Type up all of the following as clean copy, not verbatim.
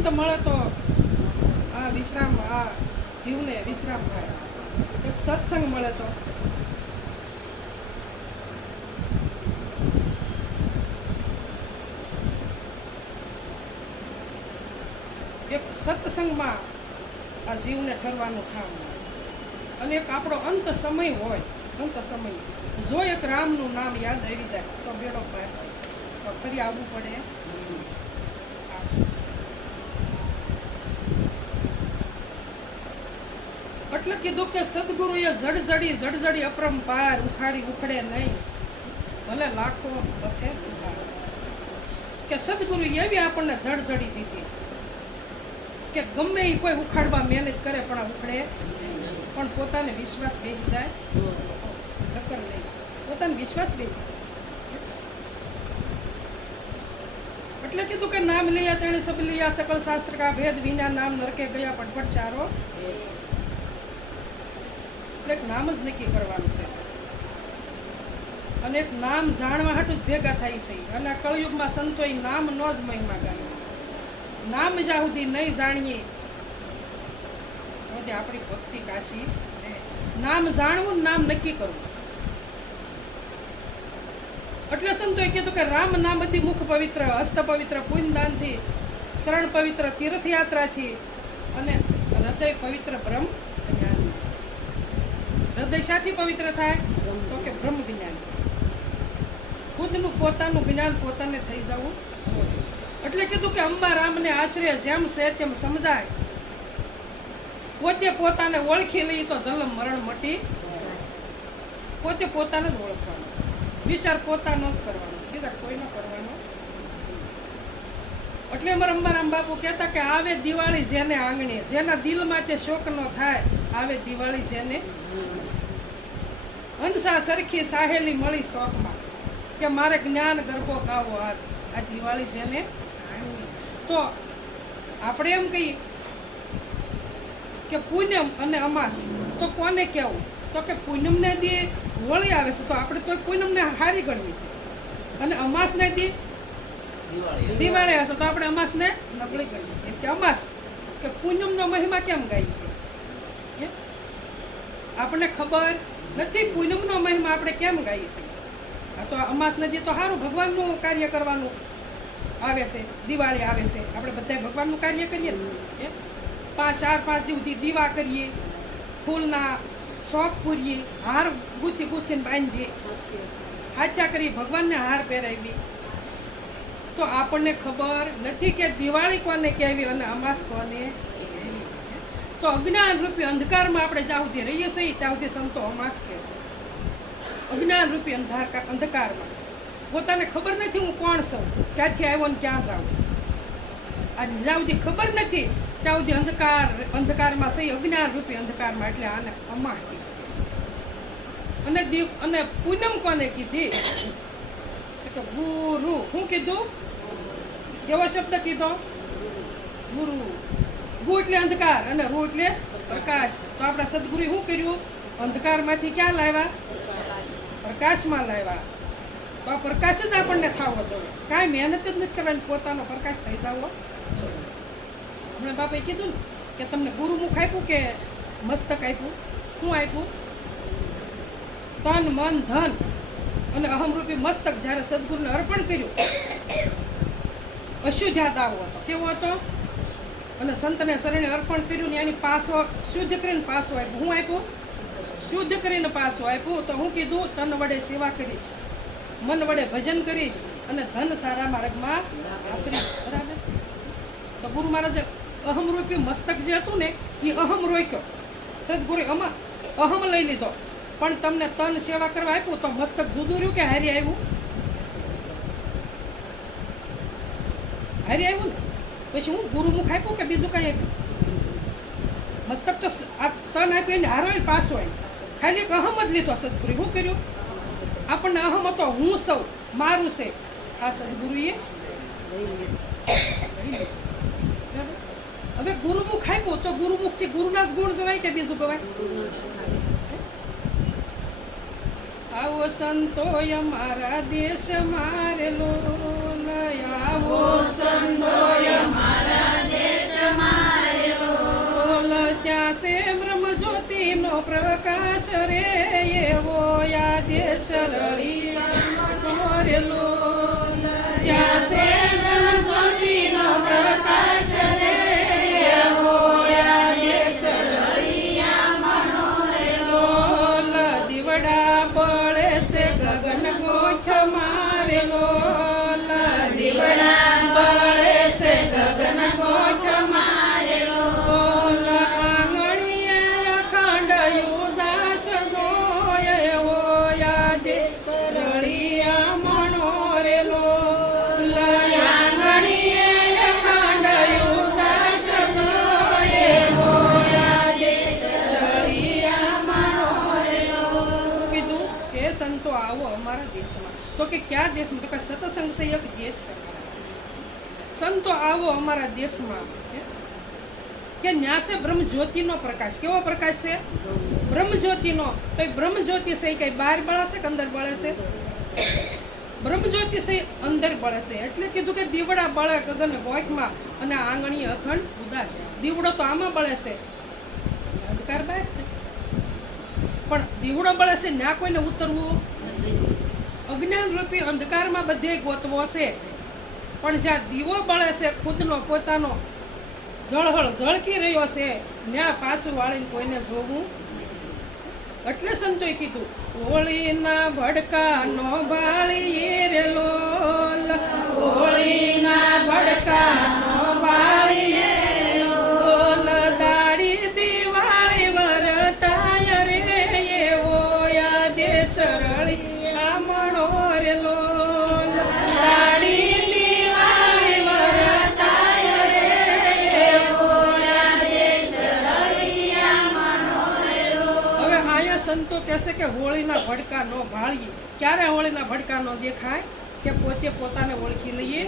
અંત મળે તો આ વિશ્રામ, આ જીવને વિશ્રામ થાય. એક સત્સંગ મળે તો એક સત્સંગમાં આ જીવને ઠરવાનું ઠામ મળે. અને એક આપણો અંત સમય હોય, અંત સમય જો એક રામનું નામ યાદ આવી જાય તો બેડો પાર થાય. તો ફરી આવવું પડે. એટલે કીધું કે સદગુરુએ જડજડી અપરંપાર ઉખાડી ઉખડે નહીં, ભલે લાખો પથે કે સદગુરુ એવી આપણને જડજડી દીધી કે ગમે એ કોઈ ઉખાડવા મહેનત કરે પણ ઉખડે, પણ પોતાને વિશ્વાસ બેસી જાય, નકર નહીં, પોતાને વિશ્વાસ બેસી જાય. એટલે કીધું કે નામ लिया तेने सब लिया, सकल शास्त्र का भेद विना नाम नरके गया पटपट चारो. એટલે એક નામ જ નક્કી કરવાનું છે અને એક નામ જાણવા હાટું જ ભેગા થાય છે. અને આ કળયુગમાં સંતોએ નામનો જ મહિમા ગાયો છે. નામ જ્યાં સુધી નહીં જાણીએ તો આપણી ભક્તિ કાશી. નામ જાણવું, નામ નક્કી કરવું. એટલે સંતોએ કીધું કે રામ નામ બધી મુખ પવિત્ર, હસ્ત પવિત્ર, પુણ્યદાનથી, શરણ પવિત્ર, તીર્થયાત્રાથી અને હૃદય પવિત્ર બ્રહ્મ જ્ઞાન. હૃદય શાથી પવિત્ર થાય તો કે બ્રહ્મ જ્ઞાન. ખુદનું પોતાનું જ્ઞાન પોતાને થઈ જવું. એટલે કીધું કે અંબા રામને આશ્રય જેમ છે તેમ સમજાય, પોતે પોતાને ઓળખી લઈ તો જન્મ મરણ મટી. પોતે પોતાને જ ઓળખવાનું, વિચાર પોતાનો જ કરવાનો, બીજા કોઈનો કરવાનો. એટલે અમારા અંબારામ બાપુ કહેતા કે આવે દિવાળી જેને આંગણે, જેના દિલમાં તે શોક નો થાય, આવે દિવાળી જેને હંસા સરખી સાહેલી મળી શોખમાં, કે મારે જ્ઞાન ગરબો ગાવો આજ, આ દિવાળી જેને. તો આપણે એમ કહીએ કે પૂનમ અને અમાસ તો કોને કહેવું, તો કે પૂનમને દી હોળી આવે છે તો આપણે તો પૂનમને હારી ગણવી છે, અને અમાસને દી દિવાળી હશે તો આપણે અમાસને નબળી ગણવી છે. કે અમાસ કે પૂનમનો મહિમા કેમ ગાય છે, આપણને ખબર નથી. પૂનમનો મહિમા આપણે કેમ ગાઈએ છીએ? આ તો અમાસ નદી તો સારું ભગવાનનું કાર્ય કરવાનું આવે છે, દિવાળી આવે છે, આપણે બધા ભગવાનનું કાર્ય કરીએ ને. 4-5 દિવસથી દીવા કરીએ, ફૂલના શોખ પૂરીએ, હાર ગૂંથીને બાંધીએ, હાથ્યા કરીએ, ભગવાનને હાર પહેરાવીએ. તો આપણને ખબર નથી કે દિવાળી કોને કહેવી અને અમાસ કોને કહેવી. તો અજ્ઞાન રૂપી અંધકારમાં આપણે જ્યાં સુધી રહીએ છીએ ત્યાં સુધી સંતો અમાસ કહે છે. અજ્ઞાન રૂપી અંધકારમાં પોતાને ખબર નથી હું કોણ છું, ક્યાંથી આવ્યો ને ક્યાં જાઉં. આ જ્યાં સુધી ખબર નથી ત્યાં સુધી અંધકારમાં છે, અજ્ઞાન રૂપી અંધકારમાં. એટલે આને અમા કીધી. અને પૂનમ કોને કીધી કે ગુરુ. શું કીધું? કેવો શબ્દ કીધો? ગુરુ. ગુ એટલે અંધકાર અને રૂ એટલે પ્રકાશ. તો આપણા સદગુરુ શું કર્યું? અંધકારમાંથી ક્યાં લાવ્યા? પ્રકાશમાં લાવ્યા. તો આ પ્રકાશ જ આપણને થવો જોઈએ, કાંઈ મહેનત જ નથી કરવાની, પોતાનો પ્રકાશ થઈ જવો. હમણાં બાપાએ કીધું ને કે તમને ગુરુમુખ આપ્યું કે મસ્તક આપ્યું? શું આપ્યું? તન મન ધન અને અહમરૂપી મસ્તક જ્યારે સદગુરુને અર્પણ કર્યું, અશુદ્ધા દાવો હતો. કેવો હતો? અને સંતને શરણે અર્પણ કર્યું ને એની પાસો શુદ્ધ કરીને પાસો આપ્યું. શું આપ્યું? શુદ્ધ કરીને પાસો આપ્યું. તો હું કીધું તન વડે સેવા કરીશ, મન વડે ભજન કરીશ અને ધન સારા માર્ગમાં વાપરીશ. બરાબર? તો ગુરુ મહારાજે અહમરૂપી મસ્તક જે હતું ને એ અહમ રોક્યો. સદગુરુ અહમ લઈ લીધો, પણ તમને તન સેવા કરવા આપ્યું તો મસ્તક જુદું રહ્યું કે હારી આવ્યું? હારી આવ્યું ને. પછી હું ગુરુમુખ આપ્યું કે બીજું કઈ આપ્યું? મસ્તક તો આ તન આપ્યું એને હારો પાછો આવ્યો, ખાલી એક અહમ જ લીધો સદગુરુ. શું કર્યું? આપણને અહમ હતો, હું સૌ મારું છે, આ સદગુરુએ હવે ગુરુમુખ આપ્યું તો ગુરુમુખથી ગુરુના જ ગુણ ગવાય કે બીજું ગવાય? આવો સંતો અમારા દેશ મારેલો, આવો સંતો અમારા દેશ મારેલો. બોલ ત્યાં છે બ્રહ્મ જ્યોતિનો પ્રકાશ રે એવો યા દેશ રળિયામણો રેલો. ત્યાં છે બ્રહ્મ જ્યોતિનો પ્રકાશ રે એવો યા દેશ રળિયામણો રેલો. બોલ દીવડા બળે છે ગગન ગોઠ મારેલો. દીવડા બળે છે ગગન ગોઠ મારેલો. બોલ આંગણીએ અખંડ ઉદાસ જોય એવો યા દેશ રળિયામણો રેલો. આંગણીએ અખંડ ઉદાસ જોય એવો યા દેશ રળિયામણો રેલો. કીધું કે સંતો આવો અમારા દેશમાં. તો કે ક્યાં દેશમાં? તો કે સત્સંગ છે એક દેશ છે. સંતો આવો અમારા દેશમાં કે ન્યા છે બ્રહ્મ જ્યોતિનો પ્રકાશ. કેવો પ્રકાશ છે? બ્રહ્મ જ્યોતિનો. તો એ બ્રહ્મ જ્યોતિ છે એ કઈ બહાર બળે છે કે અંદર બળે છે? બ્રહ્મ જ્યોતિ છે એ અંદર બળે છે. એટલે કીધું કે દીવડા બળે ગગન ગોઠમાં અને આંગણી અખંડ ઉદાસ. દીવડો તો આમાં બળે છે, અંધકાર બહાર છે. પણ દીવડો બળે છે ના કોઈને ઉતરવું. અજ્ઞાન રૂપી અંધકારમાં બધે ગોતવો છે. પણ જ્યાં દીવો બળે છે ખુદનો પોતાનો ઝળહળ ઝળકી રહ્યો છે ત્યાં પાછું વાળીને કોઈને જોવું. એટલે સંતોએ કીધું હોળીના ભડકાનો બાળી રેલો. હોળીના ભડકાનો બાળી રેલો. દાડી દિવાળી વરતાય રે એવો યા દેશ રળિયામણો રેલો. દાડી દિવાળી વરતાય રે એવો યા દેશ રળિયામણો રેલો. હવે આયા સંતો કહેશે કે હોળીના ભડકા નો ભાળીએ. ક્યારે હોળીના ભડકા નો દેખાય? કે પોતે પોતાને ઓળખી લઈએ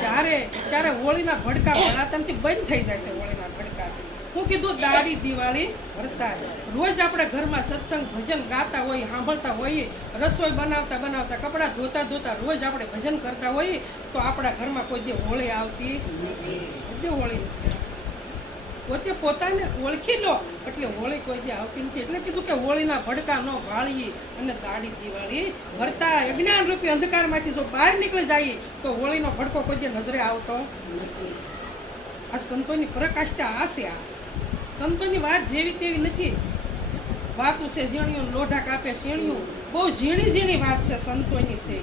ત્યારે હોળીના ભડકા ભળાતાથી બંધ થઈ જાય છે. હોળીના ભડકા છે હું કીધું દાડી દિવાળી વર્તાય. રોજ આપણે ઘરમાં સત્સંગ ભજન ગાતા હોઈએ, સાંભળતા હોઈએ, રસોઈ બનાવતા બનાવતા, કપડાં ધોતા ધોતા રોજ આપણે ભજન કરતા હોઈએ તો આપણા ઘરમાં કોઈ દી હોળી આવતી નથી. હોળી નથી. પોતે પોતાને ઓળખી લો એટલે હોળી કોઈ દી આવતી નથી. એટલે કીધું કે હોળીના ભડકા નો ભાળીએ અને દાડી દિવાળી વર્તા. અજ્ઞાન રૂપી અંધકારમાંથી જો બહાર નીકળી જાય તો હોળીનો ભડકો કોઈ દી નજરે આવતો નથી. આ સંતોની પ્રકાષ્ઠા આ છે. આ સંતોની વાત જેવી તેવી નથી. વાતું છે ઝીણિયું, લોઢા કાપે શીણિયું. બહુ ઝીણી ઝીણી વાત છે સંતોની છે.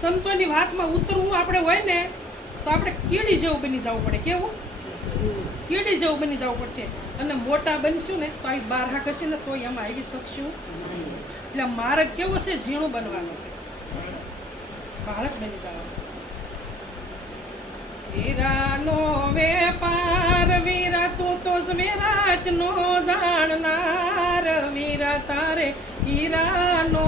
સંતોની વાતમાં ઉતરવું આપણે હોય ને તો આપણે કીડી જેવું બની જવું પડે. કેવું? કીડી જેવું બની જવું પડશે. અને મોટા બનશું ને તો આવી બહાર હાકશે ને તો એમાં આવી શકશું. એટલે માર્ગ કેવો છે? ઝીણું બનવાનું છે, બાળક બની જવાનું. વીરાનો વેપાર વીરા તું તો વિરાટનો જાણનાર. વીરા તારે હીરાનો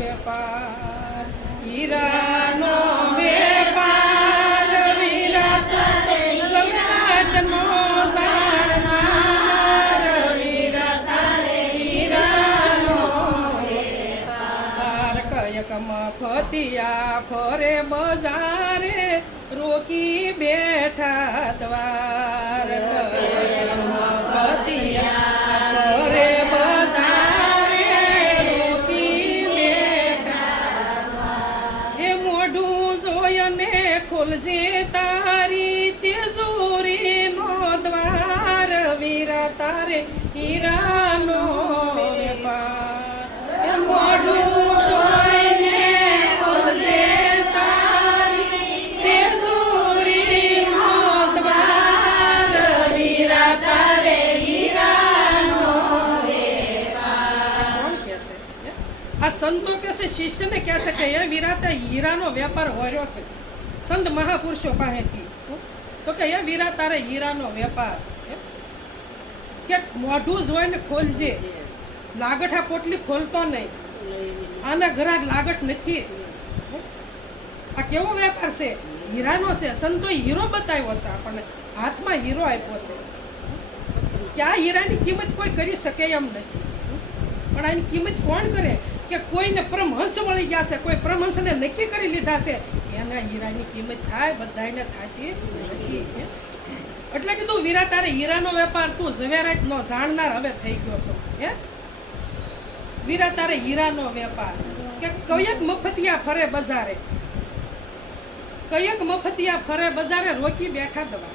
વેપાર. હીરાનો વેપાર વીરા તારે વિરાટનો જાણનાર. વીરા તારે હીરાનો વેપાર. કયકમાં ફતિયા ફરે બજારે રોકી બેઠા દ્વાર. કયકમાં ફતિયા ફરે બજારે રોકી બેઠા. એ મોઢું જોયને ખોલજે તારી તેજોરીનો દ્વાર. વીરા તારે હીરાનો વેપાર. એ મોઢું જોઈને ખોલજે તારી તેજોરીનો દ્વાર. વીરા તારે હીરાનો વેપાર. કોણ કહેશે? આ સંતો કહેશે, શિષ્યને કહેશે કે એ વીરાતા હીરાનો વેપાર હોર્યો છે સંત મહાપુરુષો પાસેથી. તો કે એ વીરા તારે હીરાનો વેપાર. કે મોઢું જોઈને ખોલજે. લાગઠા પોટલી ખોલતો નહીં. આના ગ્રાહક લાગટ નથી. આ કેવો વેપાર છે? હીરાનો છે. સંતોએ હીરો બતાવ્યો છે આપણને, હાથમાં હીરો આપ્યો છે. કે આ હીરાની કિંમત કોઈ કરી શકે એમ નથી. પણ આની કિંમત કોણ કરે? કે કોઈને પરમહંસ મળી ગયા છે, કોઈ પરમહંસને નક્કી કરી લીધા છે નાના હીરાની કિંમત થાય બધાયને થતી નથી હે. એટલે કીધું વીરા તારે હીરાનો વેપાર તું ઝવેરાત નો જાણનાર હવે થઈ ગયો છો હે. વીરા તારે હીરાનો વેપાર કે કયક મફતિયા ફરે બજારે, કયક મફતિયા ફરે બજારે રોકી બેઠા દવા